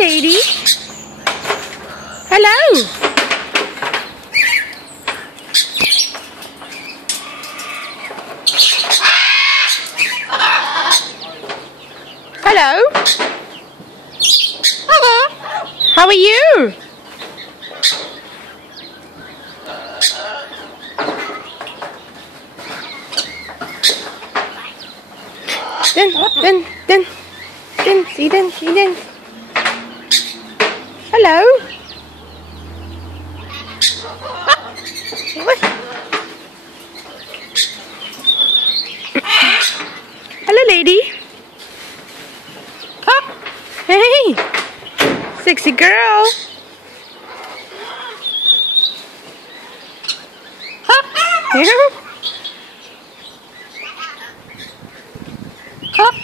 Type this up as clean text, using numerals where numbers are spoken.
lady. Hello. Hello. How are you? Then. Hello. What? Hello, lady. Hey, sexy girl. Yeah. Come.